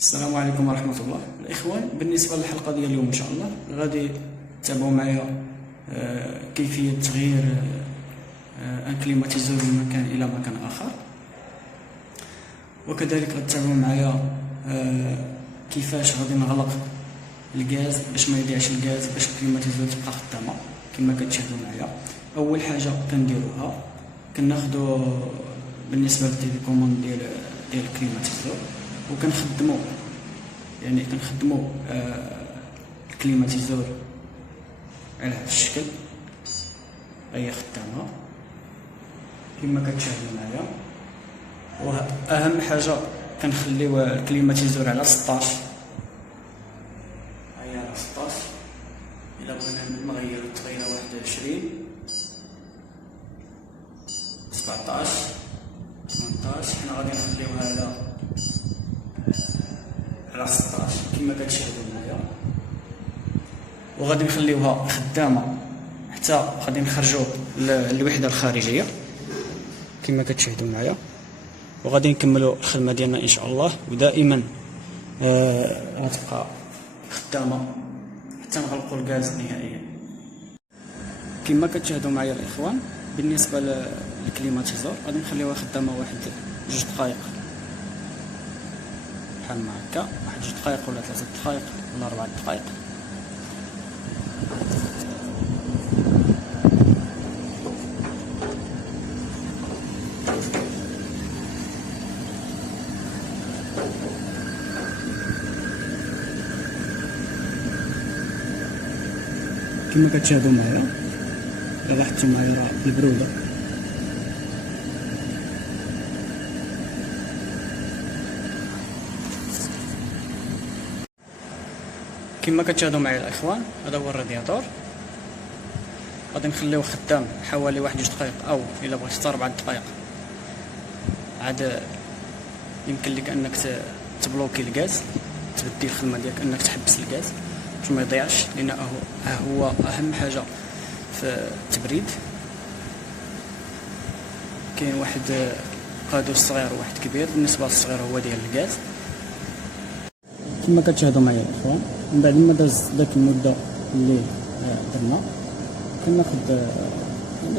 السلام عليكم ورحمة الله الإخوان. بالنسبة للحلقة ديال اليوم إن شاء الله غادي تتابعوا معايا كيفية تغيير ان كليماتيزور من مكان إلى مكان آخر، وكذلك غتتابعوا معايا كيفاش غادي نغلق الغاز باش ما يضيعش الغاز، باش الكليماتيزور تبقى خدامة كما كتشاهدوا معايا. أول حاجة كنديروها كناخدو بالنسبة للتيليكوموند ديال الكليماتيزور وكنخدمو الكليماتيزور على هذا الشكل، هي خدامة كما كتشاهدوا معايا. واهم حاجه كنخليو الكليماتيزور على 16، هي على 16. الا بغينا نغيرو تغيرنا 21 17 18، حنا غادي نخليوها على 16 كما كتشاهدوا معايا، وغادي نخليوها خدامه حتى غادي نخرجوا للوحده الخارجيه كما كتشاهدوا معايا، وغادي نكملوا الخدمه ديالنا ان شاء الله. ودائما غتبقى خدامه حتى نغلقوا الغاز نهائيا كما كتشاهدوا معايا الاخوان. بالنسبه للكليماتيزور غادي نخليوها خدامه واحد 2 دقائق بحال ما هكا، 1 2 دقائق ولا 3 دقائق ولا 4 دقائق. كما كتشاهدوا معايا لاحظتوا معايا راه البروده كما كتشاهدوا معايا الاخوان. هذا هو الرادياتور، غادي نخليوه خدام حوالي 1 2 دقائق او الا بغيتي حتى 4 دقائق. عاد يمكن لك انك تبلوكي الغاز، تبدي الخدمه ديالك انك تحبس الغاز باش ما يضيعش، لان هو اهم حاجه في التبريد. كاين واحد قادوس صغير وواحد كبير، بالنسبه للصغير هو ديال الغاز كما كتشاهدوا معايا الاخوان. من بعد ما داز داك المده اللي درنا كناخد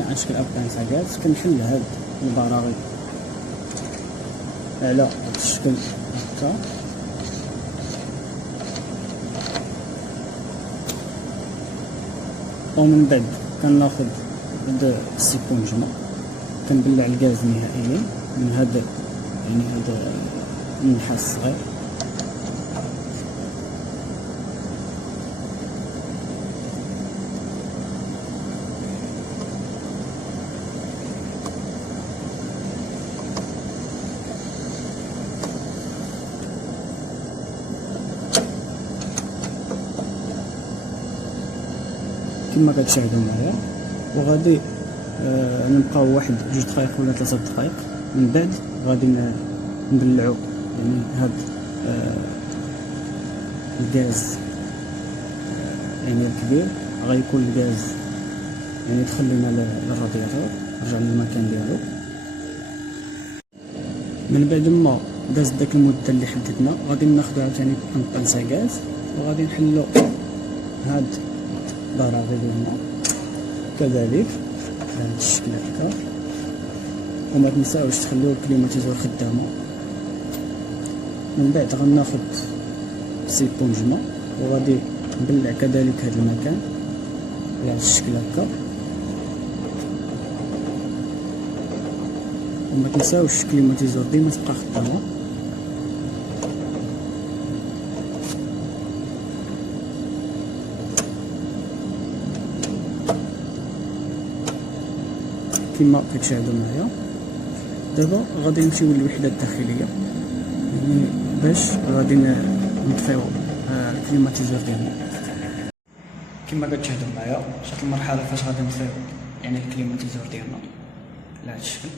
على شكل ابانسا غاز، كنحل هاد البراغي على هاد الشكل هكا، ومن بعد كناخد هاد السيبونجمه كنبلع الغاز نهائيا من هاد هاد النحاس الصغير. كما كتشاهدوا معايا، وغادي نبقاو 1 2 دقائق ولا 3 دقائق. من بعد غادي نبلعو هاد الغاز الكبير، غيكون الغاز يدخل لنا للرادياتور، رجع للمكان ديالو. من بعد ما داز داك المده اللي حددنا غادي ناخدو عاوتاني بانسا غاز، وغادي نحلو هاد البراغي ديالنا كذلك بهذا الشكل هكا. وما تنساوش تخليو الكليماتيزور خدامه. من بعد غناخد سيبونجمه وغادي نبلع كذلك هذا المكان بهذا الشكل هكا. وما تنساوش الكليماتيزور ديما تبقى خدامه. كما كتشاهدوا معايا دابا غادي نمشيو للوحده الداخليه، باش غادي نطفيو الكليماتيزور ديالنا. كما كتشاهدوا معايا وصلت المرحله فاش غادي نطفيو الكليماتيزور ديالنا على هذا الشكل،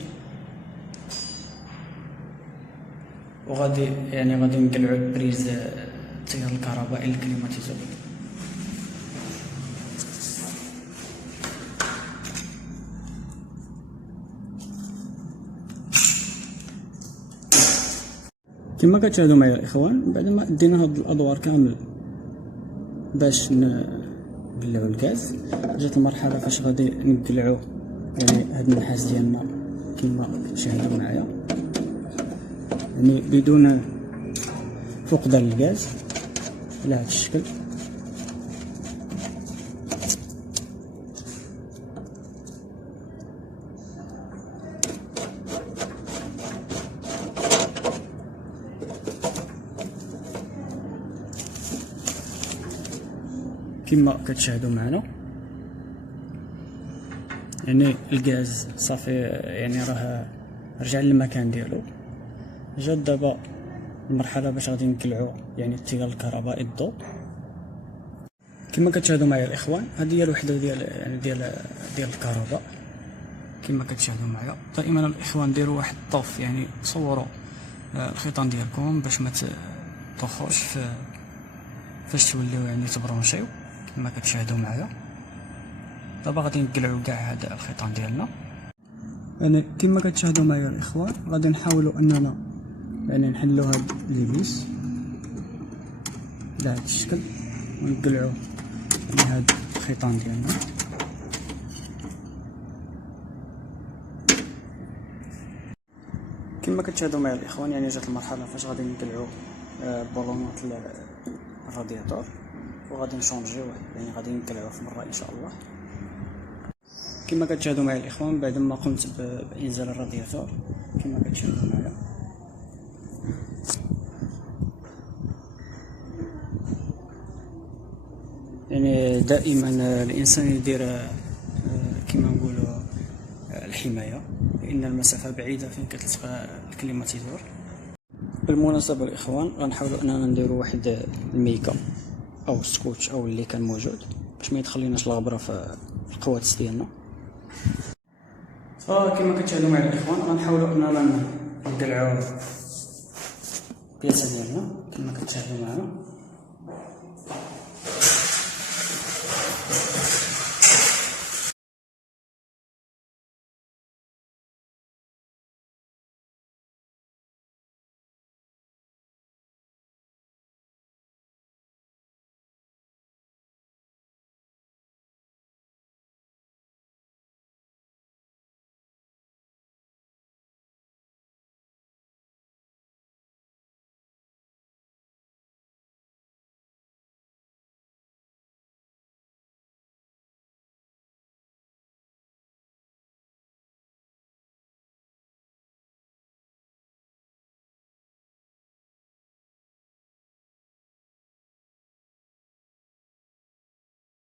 وغادي غادي نقلعوا البريز التيار الكهربائي للكليماتيزور. كما كتشاهدوا معايا الاخوان، بعد ما دينا هاد الادوار كامل باش نبلعوا الغاز، جات المرحله فاش غادي نقلعوا يعني هاد النحاس ديالنا كما كتشاهدوا معايا، يعني بدون فقدان الغاز على هاد الشكل. كما كتشاهدوا معنا يعني الغاز صافي، يعني راه رجع للمكان ديالو. جات دابا المرحله باش غادي نقلعوا يعني التيار الكهربائي الضوء. كما كتشاهدوا معايا الاخوان، هذه هي الوحده ديال يعني ديال الكهرباء. كما كتشاهدوا معايا دائما الاخوان ديروا واحد الطوف، يعني صوروا الخيطان ديالكم باش ما تخرجش فاش توليو يعني تبرونشيو. كما كتشاهدوا معايا دابا غادي نقلعوا كاع هاد الخيطان ديالنا. يعني كما كتشاهدوا معايا الاخوان، غادي نحاولوا اننا يعني نحلوا هاد ليبيس بهذا الشكل ونقلعوا يعني هاد الخيطان ديالنا. كما كتشاهدوا معايا الاخوان، يعني جات المرحله فاش غادي نقلعوا بولونات الرادياتور وغادي نشونجيوه، يعني غادي نقلعوه في مره ان شاء الله. كما كتشاهدوا معايا الاخوان، بعد ما قمت بانزال الرادياتور كما كتشاهدوا معايا، يعني دائما الانسان يدير كما نقولوا الحمايه، لان المسافه بعيده فين كتلصق الكليماتيزور. بالمناسبه الاخوان غنحاولوا اننا نديروا واحد الميكا او السكوتش او اللي كان موجود باش ما يدخليناش الغبره في القواتس ديالنا. فكما كتشاهدوا معايا الاخوان، غنحاولوا اننا نقلعوا البياسه ديالنا كما كتشاهدوا معنا.